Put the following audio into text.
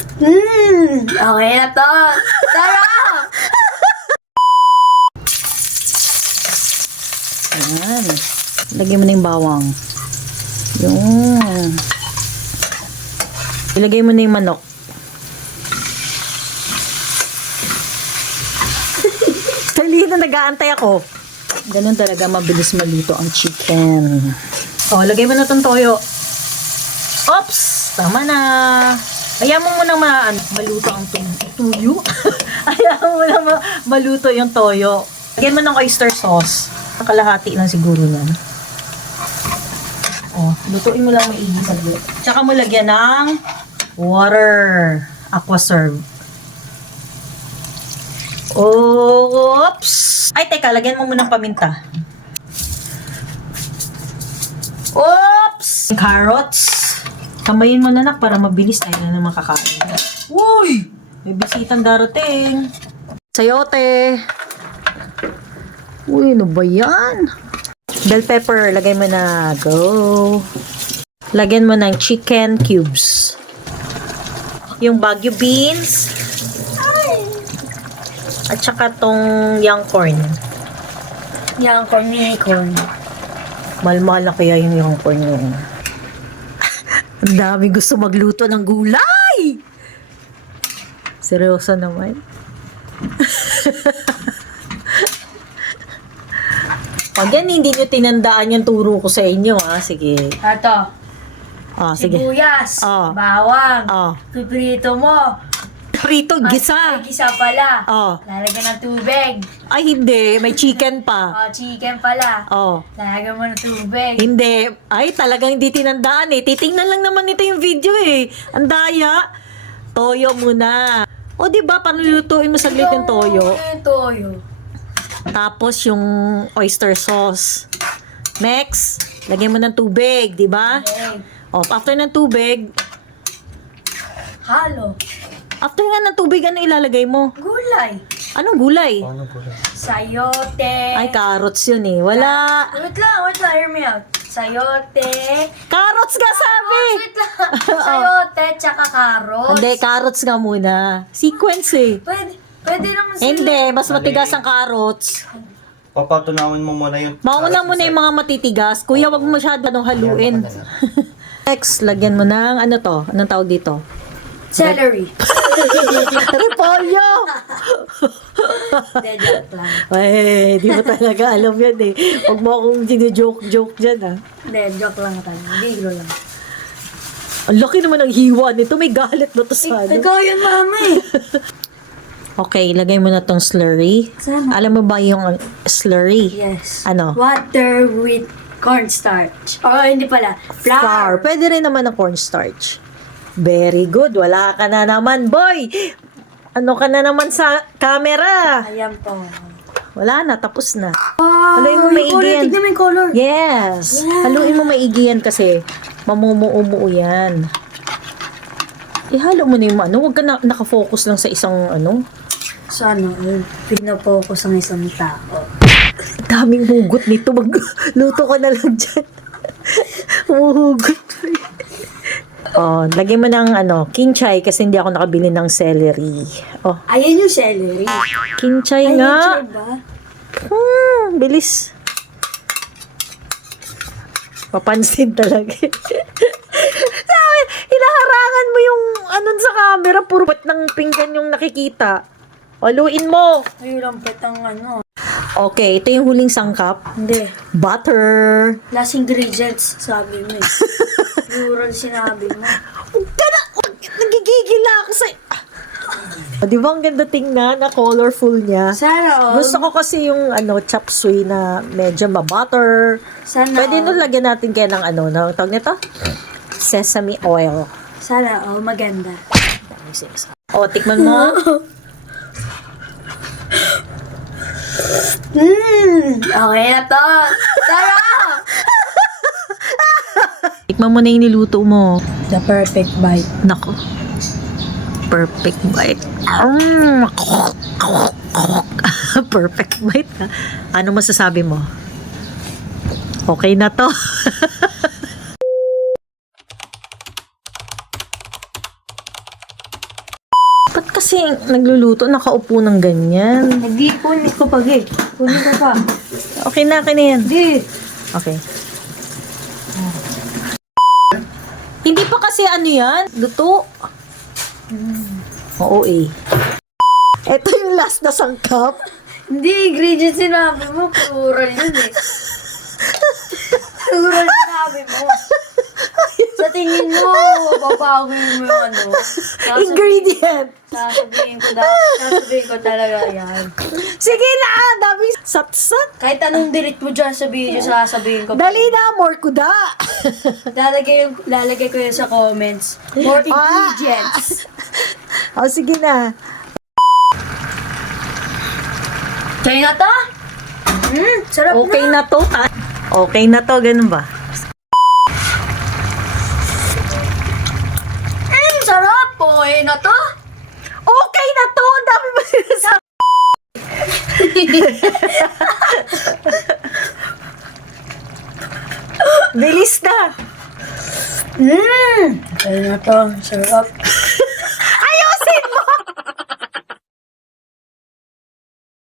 Okay na to. Sarap! Ayan. Lagyan mo na yung bawang. Yung. Ilagay mo na yung manok. Dali na, nag-aantay ako. Ganun talaga mabilis maluto ang chicken. O, lagay mo na tong toyo. Oops! Tama na. Ayaw mo muna maluto ang tuyo. Ayaw mo muna maluto yung toyo. Lagyan mo ng oyster sauce. Kalahati lang siguro yan. O, lutuin mo lang maigi saglit. Tsaka mo lagyan ng water. Aquaserve. Oops! Ay, teka, lagyan mo muna ng paminta. Oops! Carrots. Kamayin mo na, nak, para mabilis tayo na naman kakain. Uy! May bisitang darating. Sayote. Uy, ano ba yan? Bell pepper, lagay mo na. Go. Lagyan mo ng chicken cubes. Yung Baguio beans. At saka tong young corn. Yung corn, mini corn. Mahal-mahal na kaya yung young corn yun. Ang dami gusto magluto ng gulay! Seryoso naman. Pag yan, hindi nyo tinandaan yung turo ko sa inyo, ha? Sige. Ito. Sige. Sibuyas. Oh. Bawang. Oh. Piprito mo. Prito, gisa. May gisa pala. Oh. Lalagyan ng tubig. Ay, hindi. May chicken pa. Chicken pala. Oh. Lalagyan mo ng tubig. Hindi. Ay, talagang hindi tinandaan eh. Titingnan lang naman nito yung video eh. Ang daya. Toyo muna. O, diba? Parang lulutuin mo saglit yung toyo. Yung toyo. Tapos yung oyster sauce. Next, lagyan mo ng tubig, di ba? Okay. O, after ng tubig, Halo. after nga ng tubig, ano ilalagay mo? Gulay. Anong gulay? Sayote. Ay, carrots yun eh. Wala. Wait lang, hear me out. Sayote. Carrots nga sabi! Wait lang. Sayote, tsaka carrots. Hindi, carrots nga muna. Sequence eh. Pwede naman sila. Hindi, mas matigas ang carrots. Papatunawin mo muna yung... Mauna mo na yung mga matitigas. Kuya, wag mo masyadong haluin. Next, lagyan mo ng, ano to? Anong tawag dito? Celery. Repolyo! Hindi, joke lang. Ay, di mo talaga alam yan eh. Huwag mo akong joke dyan ah. Hindi, joke lang talaga. Bigro lang. Ang laki naman ng hiwa nito. May galit na to sa ano. Ikaw yun, mami. Okay, lagay mo na tong slurry. Sana. Alam mo ba yung slurry? Yes. Ano? Water with cornstarch. Oh, hindi pala. Flour. Pwede rin naman ng cornstarch. Very good. Wala ka na naman, boy! Ano ka na naman sa camera? Ayan po. Wala na, tapos na. Oh, Haluin mo maigi yan. Tignan mo yung color. Yes. Yeah. Haluin mo maigi yan kasi mamumuo yan. Ihalo mo na yung ano. Huwag ka na nakafocus lang sa isang ano. Sana, pinapokus ang isang tao. Daming hugot nito. Magluto ka na lang dyan. Hugot. Oh, lagyan mo ng ano, kinchay kasi hindi ako nakabili ng celery. Oh, Ayan yung celery. kinchay Ay, nga. yung ba? Bilis. Papansin talaga. Sabi, hinaharangan mo yung anon sa camera, puro ba't ng pinggan yung nakikita. Haluin mo. Ay, lampet ang ano. Okay, ito yung huling sangkap. Hindi. Butter. Last ingredients, sabi mo eh. Plural sinabi mo. Huwag ka na. Nagigigil na ako sa... Di ba ang ganda tingnan na colorful niya? Sana all. Gusto ko kasi yung ano, chop suey na medyo ma-butter. Sana Pwede all. nun lagyan natin kaya ng ano, na tawag nito? Sesame oil. Sana all maganda. O, tikman mo. Okay na to. Sarap! Tikman mo na yung niluto mo. The perfect bite. Nako. Perfect bite. Perfect bite ha. Ano masasabi mo? Okay na to. Ba't kasi nagluluto, nakaupo ng ganyan? Hindi, kunin ko pag eh. Kunin ko pa. Okay na yan. Hindi. Okay. Hindi pa kasi ano yan, luto. Oo eh. Ito yung last na sangkap. Hindi, ingredients sinabi mo. Plural yun eh. Plural sinabi mo. Sa tingin mo, babagoyin mo yung ano. Ingredient. Sasabihin ko talaga yan. Sige na, dami sat-sat. Kahit anong delete mo dyan sa video, sasabihin ko. Dali na, more kuda. Lalagay ko yun sa comments. More ingredients. O, sige na. Kaya na to? Sarap Okay na. na to. Okay na to, ganun ba? Sarap. Okay na to. Okay na to, ang dami ba sinasabi? Bilis na. Kaya na to. Sarap.